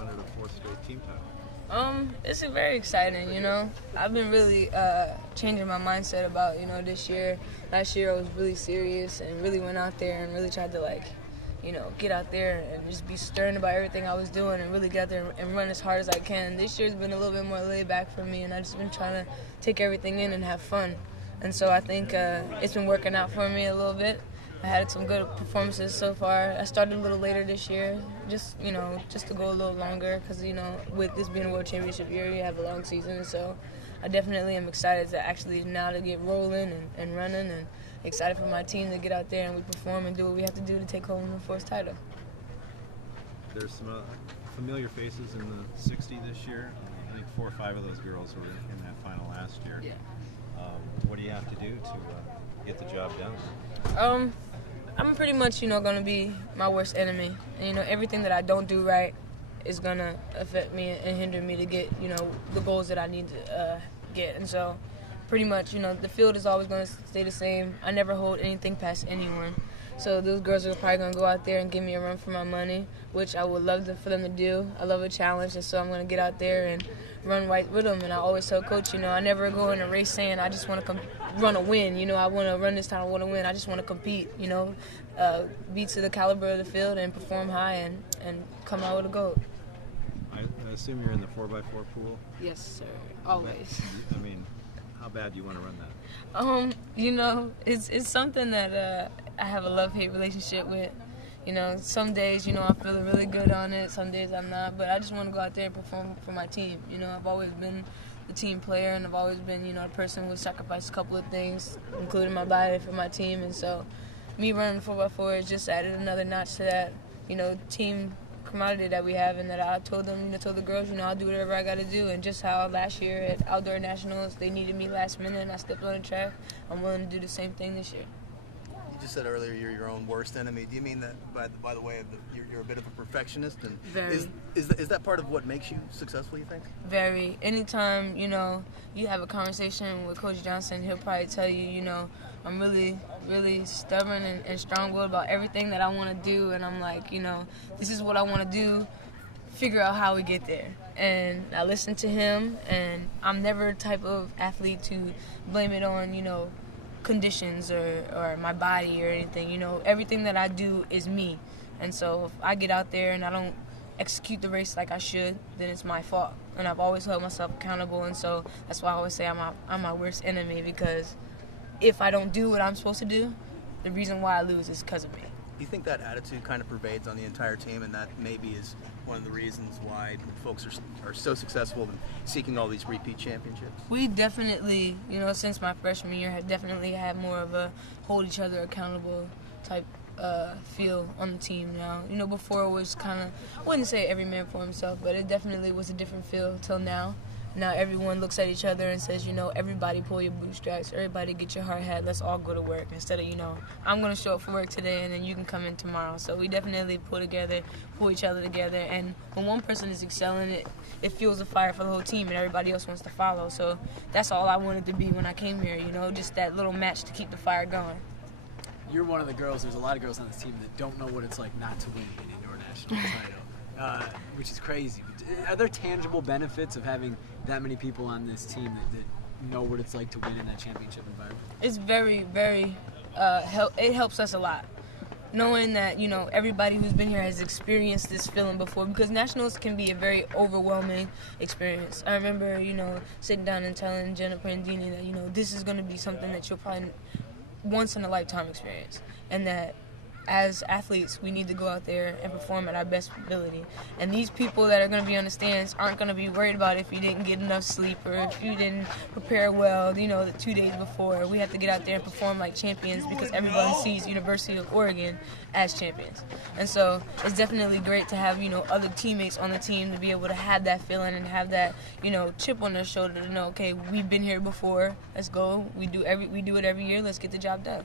wanted a fourth straight team title? It's very exciting, you know. I've been really changing my mindset about, you know, this year. Last year I was really serious and really went out there and really tried to, like, you know, get out there and just be stern about everything I was doing and really get out there and run as hard as I can. This year's been a little bit more laid back for me, and I've just been trying to take everything in and have fun. And so I think it's been working out for me a little bit. I had some good performances so far. I started a little later this year, just to go a little longer, because, you know, with this being a World Championship year, you have a long season. So I definitely am excited to actually now to get rolling and running, and excited for my team to get out there and we perform and do what we have to do to take home the fourth title. There's some familiar faces in the 60 this year. I think 4 or 5 of those girls were in that final last year. Yeah. What do you have to do to get the job done? I'm pretty much, you know, going to be my worst enemy. And, you know, everything that I don't do right is going to affect me and hinder me to get, you know, the goals that I need to get. And so pretty much, you know, the field is always going to stay the same. I never hold anything past anyone. So those girls are probably going to go out there and give me a run for my money, which I would love for them to do. I love a challenge, and so I'm going to get out there and run right with them. And I always tell Coach, you know, I never go in a race saying I just want to run a win. You know, I want to run this time, I want to win. I just want to compete, you know, be to the caliber of the field and perform high and come out with a gold. I assume you're in the 4x4 pool? Yes, sir. Always. I mean, how bad do you want to run that? You know, it's something that I have a love-hate relationship with. You know, some days, you know, I'm feeling really good on it. Some days I'm not. But I just want to go out there and perform for my team. You know, I've always been the team player, and I've always been, you know, a person who sacrificed a couple of things, including my body, for my team. And so me running 4x4 has just added another notch to that, you know, team camaraderie that we have, and that I told them, you know, told the girls, you know, I'll do whatever I got to do. And just how last year at Outdoor Nationals, they needed me last minute and I stepped on the track, I'm willing to do the same thing this year. You just said earlier you're your own worst enemy. Do you mean that by the way of you're a bit of a perfectionist? And Very. Is that part of what makes you successful, you think? Very. Anytime, you know, you have a conversation with Coach Johnson, he'll probably tell you, you know, I'm really, really stubborn and strong-willed about everything that I want to do. And I'm like, you know, this is what I want to do. Figure out how we get there. And I listen to him, and I'm never the type of athlete to blame it on, you know, conditions or my body or anything. You know, everything that I do is me. And so if I get out there and I don't execute the race like I should, then it's my fault. And I've always held myself accountable, and so that's why I always say I'm my worst enemy, because if I don't do what I'm supposed to do, the reason why I lose is because of me. Do you think that attitude kind of pervades on the entire team, and that maybe is one of the reasons why folks are so successful in seeking all these repeat championships? We definitely, you know, since my freshman year, have definitely had more of a hold each other accountable type feel on the team now. You know, before it was kind of, I wouldn't say every man for himself, but it definitely was a different feel till now. Now everyone looks at each other and says, you know, everybody pull your bootstraps, everybody get your hard hat, let's all go to work, instead of, you know, I'm going to show up for work today and then you can come in tomorrow. So we definitely pull each other together, and when one person is excelling, it fuels a fire for the whole team and everybody else wants to follow. So that's all I wanted to be when I came here, you know, just that little match to keep the fire going. You're one of the girls, there's a lot of girls on this team that don't know what it's like not to win an indoor national title, which is crazy. Are there tangible benefits of having that many people on this team that know what it's like to win in that championship environment? It's very, very, it helps us a lot. Knowing that, you know, everybody who's been here has experienced this feeling before, because nationals can be a very overwhelming experience. I remember, you know, sitting down and telling Jenna Prandini that, you know, this is going to be something that you'll probably once in a lifetime experience, and that as athletes, we need to go out there and perform at our best ability. And these people that are going to be on the stands aren't going to be worried about if you didn't get enough sleep or if you didn't prepare well, you know, the 2 days before. We have to get out there and perform like champions, because everyone sees University of Oregon as champions. And so it's definitely great to have, you know, other teammates on the team to be able to have that feeling and have that, you know, chip on their shoulder to know, okay, we've been here before, let's go. We do it every year, let's get the job done.